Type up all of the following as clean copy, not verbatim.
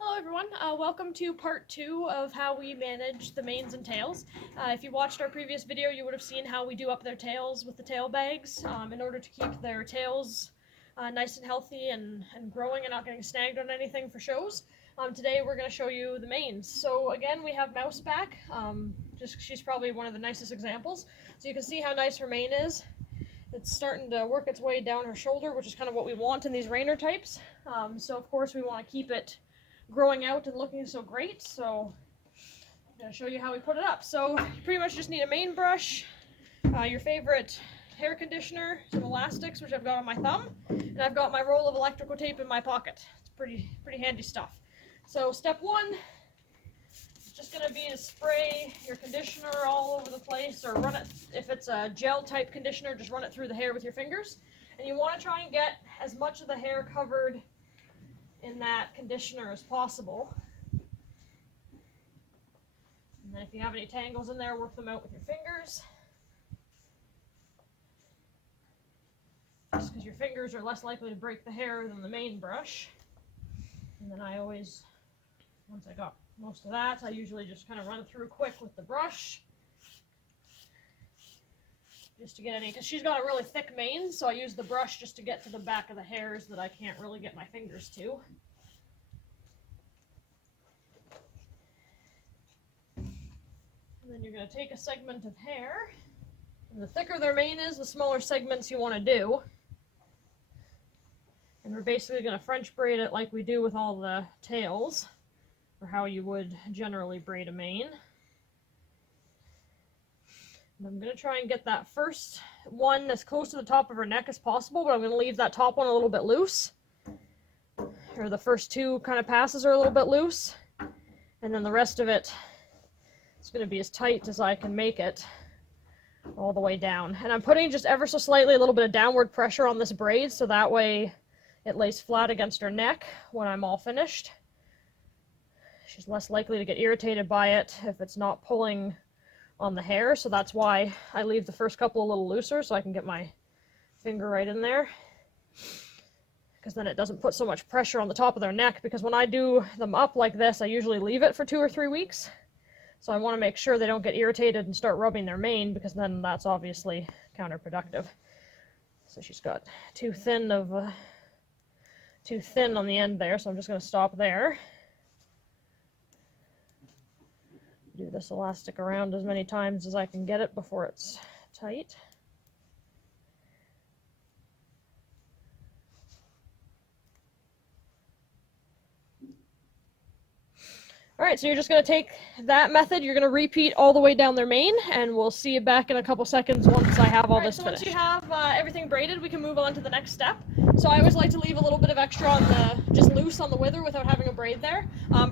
Hello everyone, welcome to part 2 of how we manage the manes and tails. If you watched our previous video, you would have seen how we do up their tails with the tail bags in order to keep their tails nice and healthy and growing and not getting snagged on anything for shows. Today we're going to show you the manes. So again, we have Mouse back. She's probably one of the nicest examples. So you can see how nice her mane is. It's starting to work its way down her shoulder, which is kind of what we want in these reiner types. So of course we want to keep it growing out and looking so great, so I'm going to show you how we put it up. So you pretty much just need a mane brush, your favorite hair conditioner, some elastics, which I've got on my thumb, and I've got my roll of electrical tape in my pocket. It's pretty handy stuff. So step 1 is just going to be to spray your conditioner all over the place, or run it, if it's a gel type conditioner, just run it through the hair with your fingers. And you want to try and get as much of the hair covered in that conditioner as possible. And then if you have any tangles in there, work them out with your fingers. Just because your fingers are less likely to break the hair than the mane brush. And then I always, once I got most of that, I usually just kind of run through quick with the brush. Just to get any, because she's got a really thick mane, so I use the brush just to get to the back of the hairs that I can't really get my fingers to. And then you're going to take a segment of hair, and the thicker their mane is, the smaller segments you want to do. And we're basically going to French braid it like we do with all the tails, or how you would generally braid a mane. I'm going to try and get that first one as close to the top of her neck as possible, but I'm going to leave that top one a little bit loose. Or the first 2 kind of passes are a little bit loose. And then the rest of it is going to be as tight as I can make it all the way down. And I'm putting just ever so slightly a little bit of downward pressure on this braid, so that way it lays flat against her neck when I'm all finished. She's less likely to get irritated by it if it's not pulling on the hair, so that's why I leave the first couple a little looser so I can get my finger right in there, because then it doesn't put so much pressure on the top of their neck, because when I do them up like this I usually leave it for 2 or 3 weeks, so I want to make sure they don't get irritated and start rubbing their mane, because then that's obviously counterproductive. So she's got too thin on the end there, so I'm just going to stop there. Do this elastic around as many times as I can get it before it's tight. Alright, so you're just going to take that method, you're going to repeat all the way down their mane, and we'll see you back in a couple seconds once I have all this finished. Once you have everything braided, we can move on to the next step. So I always like to leave a little bit of extra on just loose on the wither without having a braid there.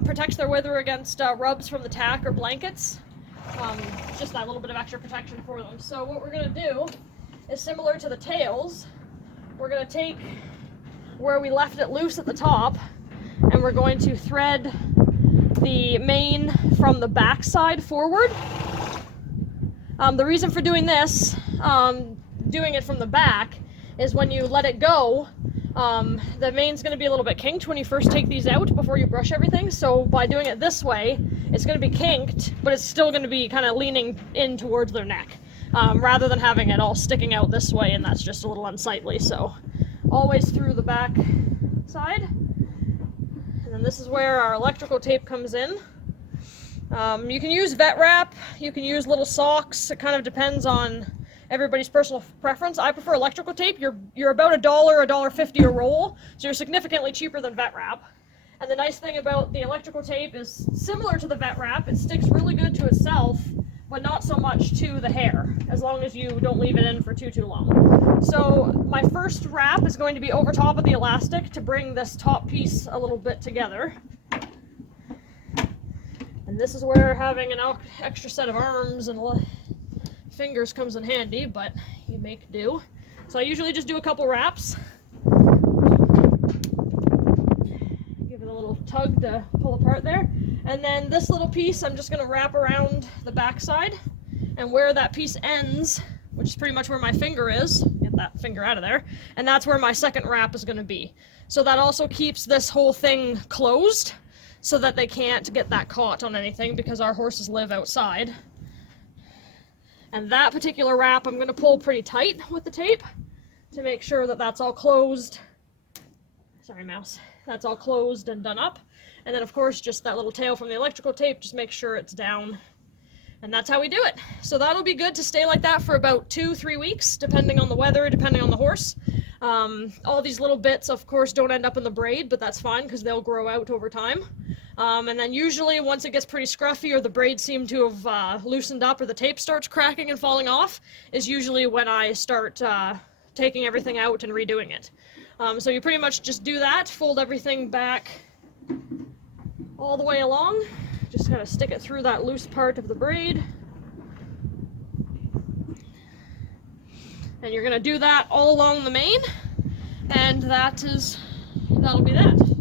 Protects their wither against rubs from the tack or blankets. Just that little bit of extra protection for them. So what we're going to do is similar to the tails. We're going to take where we left it loose at the top, and we're going to thread the mane from the back side forward. The reason for doing this, doing it from the back is when you let it go, the mane's going to be a little bit kinked when you first take these out before you brush everything. So by doing it this way, it's going to be kinked, but it's still going to be kind of leaning in towards their neck, rather than having it all sticking out this way, and that's just a little unsightly. So always through the back side. And then this is where our electrical tape comes in. You can use vet wrap, you can use little socks. It kind of depends on everybody's personal preference. I prefer electrical tape. You're about $1, $1.50 a roll, so you're significantly cheaper than vet wrap. And the nice thing about the electrical tape is similar to the vet wrap. It sticks really good to itself, but not so much to the hair, as long as you don't leave it in for too long. So my first wrap is going to be over top of the elastic to bring this top piece a little bit together. And this is where having an extra set of arms and fingers comes in handy, but you make do. So I usually just do a couple wraps. Give it a little tug to pull apart there. And then this little piece I'm just going to wrap around the back side, and where that piece ends, which is pretty much where my finger is, get that finger out of there, and that's where my second wrap is going to be. So that also keeps this whole thing closed so that they can't get that caught on anything, because our horses live outside. And that particular wrap I'm going to pull pretty tight with the tape to make sure that that's all closed. Sorry, mouse. That's all closed and done up. And then, of course, just that little tail from the electrical tape, just make sure it's down. And that's how we do it. So that'll be good to stay like that for about 2-3 weeks, depending on the weather, depending on the horse. All these little bits, of course, don't end up in the braid, but that's fine because they'll grow out over time. And then usually once it gets pretty scruffy, or the braids seem to have loosened up, or the tape starts cracking and falling off, is usually when I start taking everything out and redoing it. So you pretty much just do that, fold everything back all the way along, just kind of stick it through that loose part of the braid. And you're going to do that all along the mane, and that'll be that.